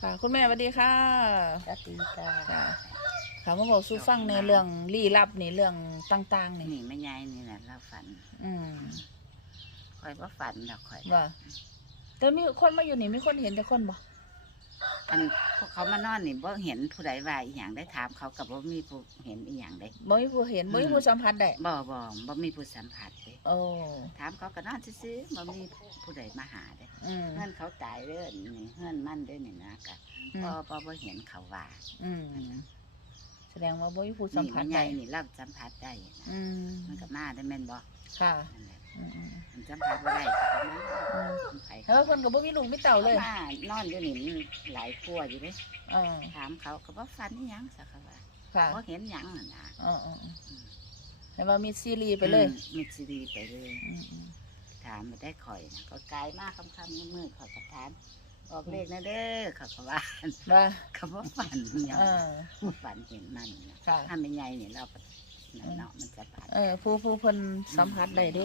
ค่ะ คุณแม่สวัสดีค่ะสวัสดีจ้าค่ะค่ะมาบอกสู้ฟังในเรื่องลี้ลับนี่เรื่องต่างๆนี่นี่แม่ยายนี่แหละเราฝันอืมคอยว่าฝันดอกคอยว่าแต่มีคนมาอยู่นี่มีคนเห็นแต่คนบ่ อันพวกเขามานอนนี่บ่เห็นผู้ใดว่าอีหยังได้ถามเขากับบ่มีผู้เห็นอีหยังได้บ่มีผู้เห็นบ่มีผู้สัมผัสได้บ่บ่บ่มีผู้สัมผัสเด้โอ้ถามเขาก็นอนซื่อๆบ่มีผู้ใดมาหาเด้อืมเฮือนเขาตายเด้อนี่เฮือนมันเด้อนี่นะกะอืม บ่บ่บ่เห็นเขาว่าอืมแสดงว่าบ่มีผู้สัมนี่ผัสแม่ได้ยายนี่รับสัมผัสได้นะอืมมันก็มาได้แม่นบ่ค่ะ นั่นแหละอื มอืมมันสัมผัสบ่ได้ก็บ่มาอืมคนไผแล้วเพิ่นก็บ่มีลูกมีเต่าเลยมานอนอยู่นี่มันหลายพัวอยู่เด้เออถามเขาก็บ่ฝันอีหยังสักเขาว่าค่ะบ่เห็นหยังน่ะนะเออเออเออแต่ว่ามีซีรีส์ไปเลยอืมมีซีดีไปเลยอืมถามมาได้ข่อยนะก็กลายมากคำคำๆมือๆเขอยก็ถามออกเลขนะเด้อเขาก็ว่าว่าเขาบ่ฝันหยังเออ ฝันเห็นมันนะค่ะ ถ้าไม่ใหญ่เนี่ยเราก็นั่นเนาะมันจะผ่านเออผู้ผู้เพิ่นสัมผัสได้เด้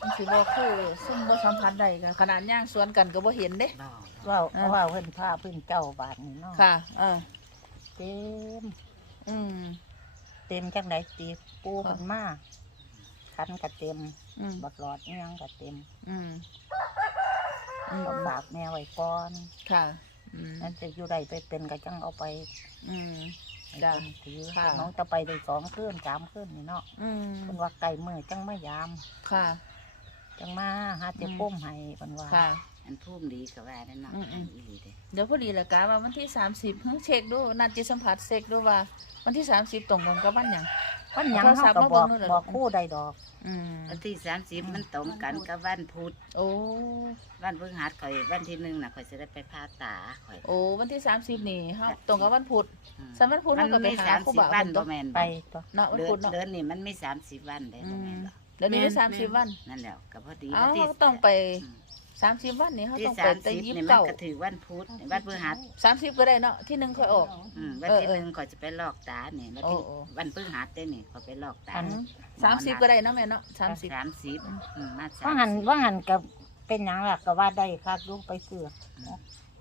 มันสิบ่คือซึ่งบ่สัมผัสได้ก็ขนาดย่างสวนกันก็บ่เห็นเด้บ่ว่าอ่า ว่าเพิ่นพาเพิ่นเจ้าบาทนี่เนาะค่ะ เออ เต็มอืม เต็มจังไดตีปูค่ะ เพิ่นมาคันก็เต็มอืมบักหลอดอิหยังก็เต็มอืมอืมก็ฝากแม่ไว้ก่อนค่ะ อืมนั่นจะอยู่ใดไปเป็นก็จังเอาไปอืม ให้จ้ะเพิ่นถือค่ะ แต่น้องจะไปได้สองคืนสามคืนนี่เนาะอืมเพิ่นว่าไก่มือจังมายาม ค่ะ จังมาหาเจ็บอืมป้มให้เพิ่นว่าค่ะ อันพุ่มดีก็ว่าได้เนาะอืมอืม อีหลีเด้เดี๋ยวพอดีละกาว่าวันที่ 30เพิ่งเช็คดูนัดจิตสัมผัสเช็คดูว่าวันที่ 30ตรงกันกับวันหยัง วันหยังโทรศัเฮาพท์ก็มาบเบิ่อกงนู่นเหรอ บอกคู่ใดดอก อืมวันที่30มันตรงกันกับวันพุธโอ้วันพฤหัสข่อยวันที่หนึ่งน่ะข่อยจะได้ไปผ่าตาข่อยโอ้วันที่ 30 นี่เฮาตรงกับวันพุธอืมสำวันพุธมัเฮานก็ไปมีหาสามครูสิบบาวันตับ่วแม่นไปบ่ตัวเนาะวันเดือพุนธเนาะเดือนนี้มันมีสามสิบวันได้อืบ่แม่มนบ่ เดี๋ยวนี้มี30วัน นั่นแหละก็พอดีเอ้าวันที่เขาต้องไปอืม30วันนี่เขาที่ต้องสาไปมแต่สิบยี่นี่สิบมันเก้าก็ถือวันพุธวันพฤหัสสามสิบก็ได้เนาะที่หนึ่งค่อยออก อืมวันเออที่เออหนึ่งก็จะไปลอกตาเนี่ยวันที่โอ้โอ้ วันพฤหัสได้นี่ก็ไปลอกตาอัน สามสิบก็ได้เนาะแม่เนาะสามสิบ สามสิบอืมมาสาว่ามหันสิบว่าหันกับเป็นหยังล่ะก็ว่าได้คักลูกไปเสือกหก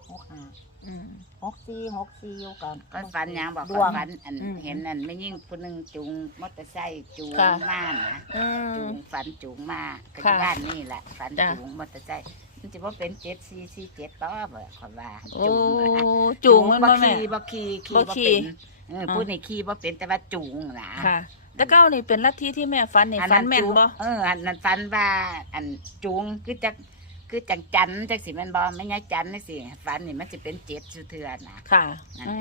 หกห้าอืม หกสี่หกสี่อยู่กันก็ฝันหยังบอกดก็วง ฝันอันอืมเห็นอันไม่ยิ่งผู้หนึงจูงมอเตอร์ไซค์จูงค่ะ มานะอืจูมงฝันจูงมาก็ค่ะจะบ้านนี่แหละฝันจ้ะ จูงมอเตอร์ไซค์มันจะว่าเป็นเจ็ดสี่สี่เจ็ดต่อบ่ขอยว่าโอ้จูงจูงมันบ่บ่แม่ ขี่บ่ขี่ขี่บ่บ่ขี่เป็นเออพูดในขี่บ่เป็นแต่ว่าจูงนะ ค่ะแต่เก้านี่เป็นลัทธิที่แม่ฟันนี่อัฟันแม่นจูงบ่ เอออันนั้นฟันว่าอันจูงคือจัก คือจังจันจักสิแม่นบ่ไม่ใช่จันนี่สิฟันนี่มันสิเป็นเจ็ดชื่อเทือนะค่ะนั่นอืแหละ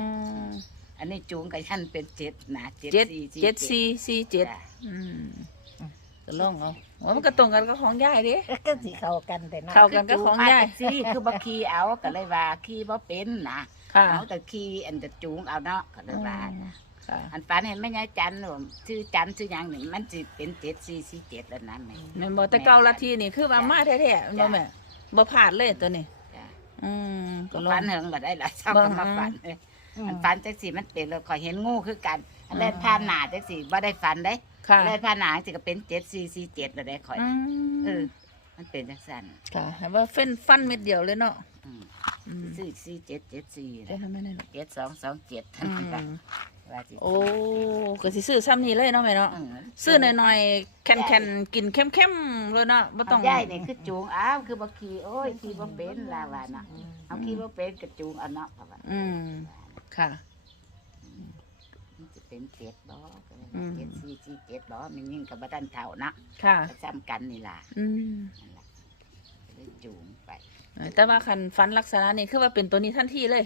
มอันนี้จูงกับยันเป็นเจ็ดนะเจ็ดเจ็ดสี่เจ็ดสี่สี่เจ็ดจ้ะอืมก็ลองเอาว่ามันก็ตรงกันกับของยายเดิ ก็สิเข้ากันแต่นะเข้า กันกับของยายคือจูมแท็กซี่คือบ่ขี่เอาก็เลยว่าขี่บ่เป็นนะค่ะ เอาแต่ขี่อันจะจูงเอาเนาะก็เลยว่าอืม ค่ะ อันฝันเห็นไม่ใช่จันหรอกชื่อจันชื่อหยังนี่มันสิเป็นเจ็ดสี่สี่เจ็ดแล้วนะแม่ แม่นบ่แต่เก้าลัทธินี่คือว่ามาแท้ๆแม่นบ่แม่บ่พลาดเลยตัวนี้ จ้ะอืมก็ลอฝังนเหิงบ่ได้หลายเช้าบ่ก็มาฝันเลยอืมอันฝันจักสีมันเป็นเลยขอยเห็นงูคือกันอันแรกผ่านหนาจักสีบ่ได้ฝันได้ค่ะอันแรกผ่านหนาสิก็เป็นเจ็ดสี่สี่เจ็ดแล้วได้ขอยอืเอมอมันเป็นจังสันค่ะให้ว่าเฟ้นฟันเม็ดเดียวเลยเนาะอืมอืมสี่สี่เจ็ดเจ็ดสี่เดี๋ยวทำไมได้หรอกเจ็ดสองสองเจ็ดอืม ว่าสิโอ้ก็สิซื้อซ้ำนี้เลยเนาะแม่เนาะอืมซื้อหน่อยๆแคนๆกินเข้มๆเลยเนาะบ่ต้องเอาย่ายนี่คือจูงอ้าวคือบ่ขี่โอ้ยขี่บ่เป็นลาว่าน่ะเอาขี่บ่เป็นก็จูงเอาเนาะว่าอืมค่ะ มันจะเป็นเจ็ดบ่ก็เลยอืว่าม เจ็ดสี่สี่เจ็ดบ่มันยิ่งกับบ่ทันเท่านะค่ะก็ซ้ำกันนี่ล่ะอืมนั่นล่ะก็เลยจูงไป แต่ว่าคันฟันลักษณะนี้คือว่าเป็นตัวนี้ทันทีเลย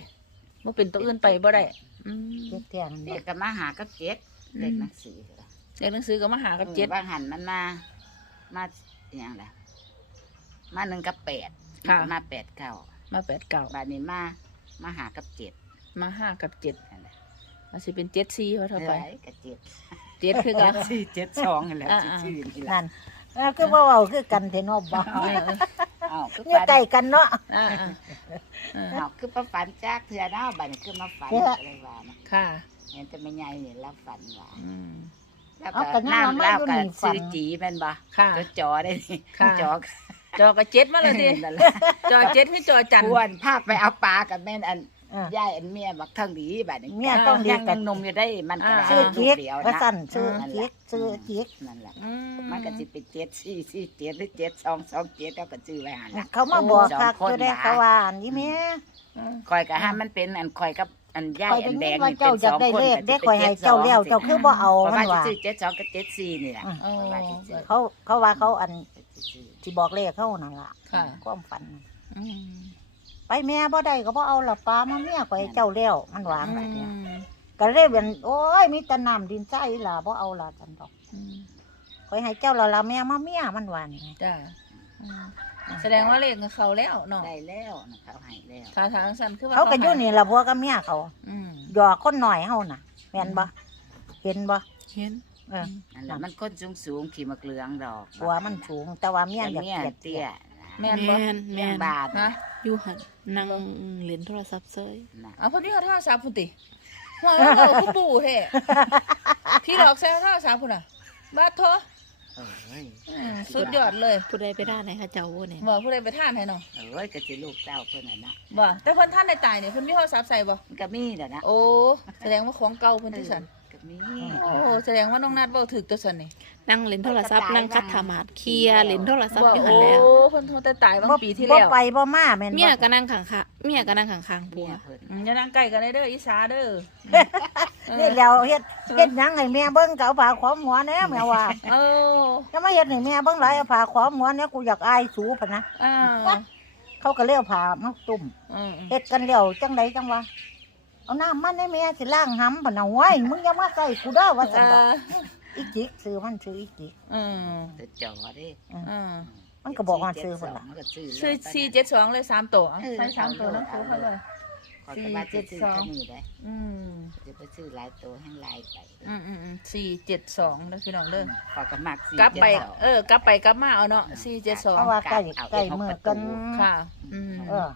บ่เป็นตัวอื่นไปบ่ได้ อืมเจ็ดเที่ยงเด็กก็มาหากับเจ็ดอืมเด็กหนังสือก็เรียนหนังสือก็มาหากับเจ็ดบางหันมันมา มาอหย่างไรมาหนึ่งกับแปดค่ะ มันก็มาแปดเก้ามาแปดเก้าบาดนี้มามาหากับเจ็ดมาห้ากับเจ็ดนั่นแหละอาจสิเป็นเจ็ดสี่ว่าเท่าไปเอ้ยกับเจ็ดเจ็ดคือกัน สี่เจ็ดสองนั่นแหละอ่าชื่อนี่แหละนั่นแล้วคือว่าเว้าคือกันเทนอบบ่ เอออ้าว คือเนี่ยฝันใกล้กันเนาะ อ่าอ่าอ่าอ้าวคือประฝันจากเถื่อเนาะบัดนี้คือมาฝันเถื่ออะไรว่านะค่ะเห็นแต่ไม่ใหญ่เนี่ยรับฝันว่าอืมแล้วเอาก็ก็ยังน้ำมาเล่าอยู่กับนี่ฝัซื้นอจีแม่นบ่ค่ะ จดจอได้นี่ค่ะ จอจอกับเจ็ดมาเลยดินั่นแหละจอเจ็ดให้จอจันทร์อ้วนภาพไปเอาปลากับแม่นอันเออยายอันเมียบักทางดีบัดนี้เมียต้องดียังกัยันงนมอยู่ได้มันก็ได้ซื้อลูจิกเดียวว่านะสั่นซื้อนั่นแหจิละกซื้อจิกนั่นแหละอืมมันก็สิเป็นเจ็ดสี่สี่เจ็ดหรือเจ็ดสองสองเจ็ดแล้วก็ซื้อไว้หันละเขามาบอกสองคักคนคือได้หลาเขาว่าอันนี้แม่อืมคอยกับห้ามมันเป็นอันคอยกับอันย่าข่อยยอัได้นยิแดนงว่านี่เป็เจ้านอยากสองได้คนเลขก็ได้สิข่อยเป็นให้จ็ดเจ้าแล้วสเจ้าคือบ่เอาเพราะมัว่านจะว่าซื้อเจ็ดสองกับเจ็ดสี่นี่แหละอืมโอ้เพราะว่าสิซื้อเขาเขาว่าเขาอันที่บอกเลขเขานั่นล่ะค่ะ ความฝันน่ะอืม ไปแม่บ่ได้ก็บ่เอาละปลามาเมียข่อยให้เจ้าแล้วมันวางอืแบบเนี้ยมก็เลยเป็นโอ้ยมีแต่น้ำดินใจล่ะบ่เอาล่ะจันดอกอืมข่อยให้เจ้าและละแม่มาเมียมันว่านี่จ้าอืมแสดงว่าเลขกับเขาแล้วเนาะได้แล้วนะเขาให้แล้วทาทางสั้นคือว่าเขาก็อยู่ให้นี่ล่ะผัวกับเมียเขาอืมหยอกคนหน่อยเฮาน่ะแม่นบ่เห็นบ่เห็นเออนั่นแหละมันคนสูงสูงๆขี่มะเกลืองดอกผัวมันสูงแต่ว่าเมียแต่อยากเมียเกลียดเตี้ยแม่นะนบ่แม่นเมีแม่ยนบาทนะ อยู่หันนั่งเล่นโทรศัพท์เซยนะเอาพอดีเขาท่าสาวพุ่นติว่าเราผู้ปู่เฮ่พี่หลอกแซ่ท่าสาวพุ่นอะบาดโทเอ้ยอืมสุดยอดเลยผู้ใดไปด้านไหนคะเจ้าโว้เนี่ยบอกผู้ใดไปท่านให้เนาะเอ้ยก็สิลูกเจ้าเพิ่นน่ะนะบ่แต่เพิ่นท่านในตายเนี่ยเพิ่นมีโทรศัพท์ใส่บ่มันก็มีแหละนะโอ้แสดงว่าของเก่าเพิ่นที่สัน ก็มีโอ้แสดงว่าน้องนัดเว้าถึกตัวสันนี่นั่งเล่นโทรศัพท์นั่งคัดธรรมาดเคลียร์เล่นโทรศัพท์ว่าอยู่หัโอ้นแหล้วเพิ่นโทรแต่ตายบางบ่ปีที่บ่แล้วไปบ่มาแม่นบ่เมียก็นั่งข้างค่ะเมียก็นั่งข้างๆผัเมีวยเพิ่นอืมอย่านั่งใกล้กันเลยเด้ออีสาเด้อนี่แล้วเฮ็ดเฮ็ดหยังให้แม่เบิ่งก็เอาผ้าขอมหัวแหน่แม่ว่าเออจะมาเฮ็ดให้แม่เบิ่งหลายเอาผ้าขอมหัวแหน่กูอยากอายสูพะนะอ่าเขาก็เลยเอาผ้ามาตุ่มอืมเฮ็ดกันแล้วจังไดจังวะ เอาน้ำมันให้แม่สิล้างหำปะนะไว้ยมึงอย่ามาใส่กูเด้อว่าซั่นอ่าดอกอีจิกซื้อมันซื้ออีจิกอืมจะจ่อเด้อ่ามันก็บอกว่าซื้อพุ่นล่ะมันก็ซื้อซื้อสี่เจ็ดสองเลยสามตัวเอาใส่สามตัวน้องซื้อเขาเลยข อยก็ว่าจะซื้อ472แค่นี้ได้อืมจะไปซื้อหลายตัวให้หลายไปอืมอืมอืมสี่เจ็ดสองเด้อพี่น้องเด้อขอยก็มักสี่กลับไป เจ็ดสอง เออกลับไปกลับมาเอาเนาะสี่เจ็ดสองเพราะว่าใกล้ใกล้มือกันค่ะ อืมเออ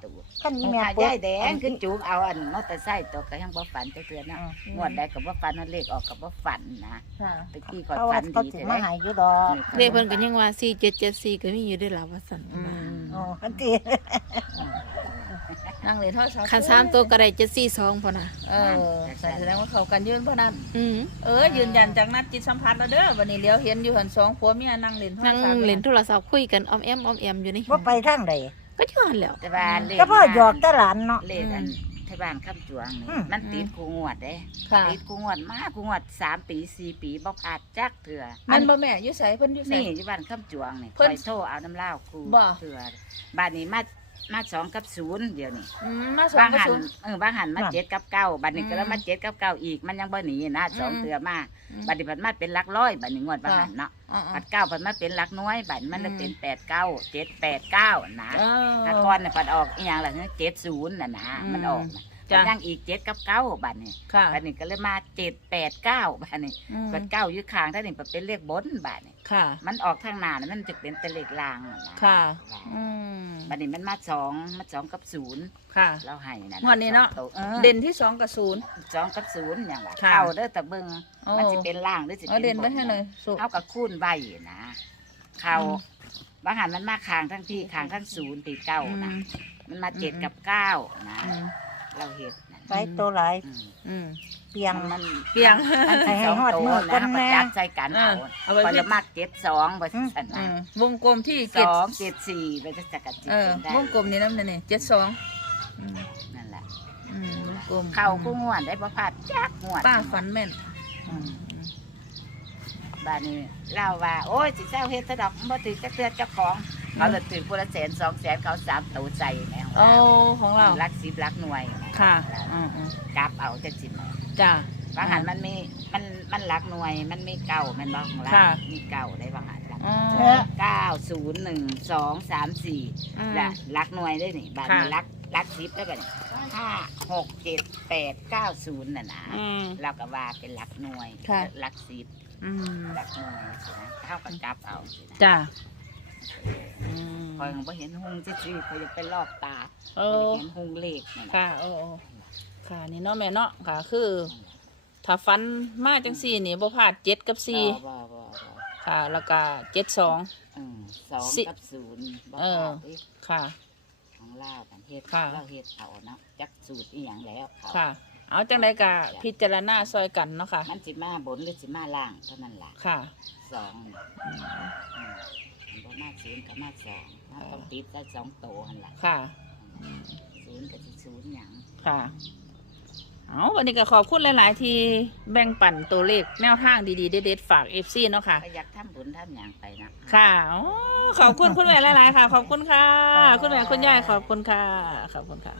คันนี้แม่แม่เปิดยายแดงคือจูงเอาอันมอเตอร์ไซค์ตัวก็ยังบ่ฝันจักเทื่อนะอืม งวดใดก็บ่ฝันนั่นเลขออกก็บ่ฝันนะค่ะ ตะกี้ข่อยเพราะฝัว่านเขาดีสิแต่มาได้ใหายอยู่ดอกเรียกเพิ่นก็ยังว่า4774ก็มีอยู่ด้วยล่ะว่าซั่นอืม อ๋อคันที่ นั่งเลยทอดเช้าคันสามตัวก็ได้742พอนะเออใส่แสดงว่าเขากันยืนเพราะนั้นอืมเออยืนยันจากนัดจิตสัมผัสแล้วเด้อวันนี้เลี้ยวเห็นอยู่หันสองผัวเมียนั่งเล่นโทรนั่งศัพท์เล่นโทรศัพท์คุยกันอ้อมแอมอ้อมแอมอยู่นี่ว่าไปทางใดก็อยู่หันแหล้ว แต่ว่าเลขก็พ่อหยอกแต่หลานเนาะ เลขอันที่บ้านคำจวงนี่อืม มันติดคูงวดเด้ค่ะ ติดคูงวดมาคูงวดสามปีสี่ปีบ่พลาดจักเถื่อมันบ่แม่อยุ่ใส่เพิ่นอยุ่ใส่ นี่ที่บ้านคำจวงนี่เพิ่คนอยโทรเอาน้ำเหล้าคูบ่ เถื่อบ้านนี้มา มาสองกับศูนย์เดี๋ยวนี้อืมมาสองบางกระหันสุนเออบางหันมานั่นเจ็ดกับเก้าบัดนี้อืมก็แล้วมาเจ็ดกับเก้าอีกมันยังบ่หนีนะสองอืมเถื่อมาอืมบัดนี้พันมาเป็นหลักร้อยบัดนี้งวดบางหันเนาะอ่าบัดเก้าพันมาเป็นหลักน้อยบัดมันเลยอืมเป็นแปดเก้าเจ็ดแปดเก้านะ ๆเออ ถ้าก่อนน่ะปัดออกอีหยังล่ะเจ็ดศูนย์น่ะนะอืม มันออกนะ จ้ะยังอีกเจ็ดกับเก้าบัดนี้ค่ะบัดนี้ก็เลยมาเจ็ดแปดเก้าบัดนี้อืมบัดเก้าอยืดคางถ้านี่เป็นเลขบนบัดนี้ค่ะ มันออกทางหน้าน่ะมันจะเป็นแต่เลขลางน่ะนะค่ะ อืมบัดนี้มันมาสองมาสองกับศูนย์ค่ะ เราให้นะงวดนี้เนาะ สองตัวออ เด่นที่สองกับศูนย์ สองกับศูนย์อย่างว่าค่ะเข้าเด้อแต่เบิ่งโอ้มันจะเป็นล่างหรือสิเอาเป็นเด่นบไว้ให้หน่อยสุเอากับคูณใบนะเข้าอืม บางหันมันมาคางทั้งที่คางทั้งศูนย์ตีเก้าอืนะม มันมาเจ็ดอืม กับเก้านะอืม เราเห็นนะไปตัวหลายอืมอืม เปียง มันเปียงมันให้ให้สองฮอดตัวมือกันะนประแน่ จับใส่กันเอาเอาไว้พอละมักเจ็ดสองไปสันอืนะมวงกลมที่สเจ็ดองเจ็ดสี่ไปจะจักรจิตเออได้วงกลมนี้น้ำเนี่ยเจ็ดสองอืมนั่นแหละอืมวงกลมเข่าคู่งวดได้ประพลาดจักงวด ป้าฝันแม่นอืม บ้านนี้เล่าว่า โอ้ยสิเจ้าเฮ็ดซะดอกบ่ถือจะเตือนเจ้าของ เขาเลยถือคนละแสนสองแสนเขาสามตัวใจแม่ของโอ้เราของเรา รักสิบรักหน่วยค่ะ อืมอืมกลับเอาจะสิบจ้า บางหันมันมีมันมันรักหน่วยมันมีเก่าแมันบอกของเราค่ะ มีเก่าได้บางหันล่ะอ๋อ เก้าศูนย์หนึ่งสองสามสี่อืมและรักหน่วยได้นี่บาทนี้ค่ะ รักรักสิบได้วบัดนี้ห้าหกเจ็ดแปดเก้าศูนย์น่ะนะ อืม เราก็ว่าเป็นรักหน่วยค่ะรักสิบอืมรักหน่วยสินะเท่ากับกลับเอาสินะจ้าอืม คอยก็บ่เห็นหุงซื่อๆคอยจะไปลอกตาเอคอยอเห็นหุงเลขนั่นน่ะค่ะโอ้โอ้ค่ะนี่เนาะแม่เนาะค่ะ คือ ถ้าฟันมาจังสี่นี่บ่พลาดเจ็ดกับสี่บ่บ่บ่บ่ค่ะ แล้วก็เจ็ดสองอืมสองสิกับศูนย์บ่เออพลาดอีกค่ะอของลาวกันเฮ็ดค่ะเราเฮ็ดเอาเนาะจักสูตรอีหยังแล้วเขาค่ะเอาจังไดก็พิจารณาซอยกันเนาะค่ะ มันสิมาบนหรือสิมาล่างเท่านั้นล่ะ ค่ะ สองนี่อืมมัน บ่มาศูนย์กับมาสองมาต้องติดได้สองโตหันล่ะค่ะ ศูนย์กับสิศูนย์หยังค่ะ เอาวันนี้ก็ขอบคุณหลาย ๆ ที่แบ่งปันตัวเลขแนวทางดีๆ เด็ดๆฝากเอฟซีเนาะค่ะ ก็อยากทำบุญทำหยังไปนะ ค่ะอ๋อขอบคุณคุณแม่หลาย ๆ ค่ะ ขอบคุณค่ะ คุณแม่คุณยายขอบคุณค่ะ ขอบคุณค่ะ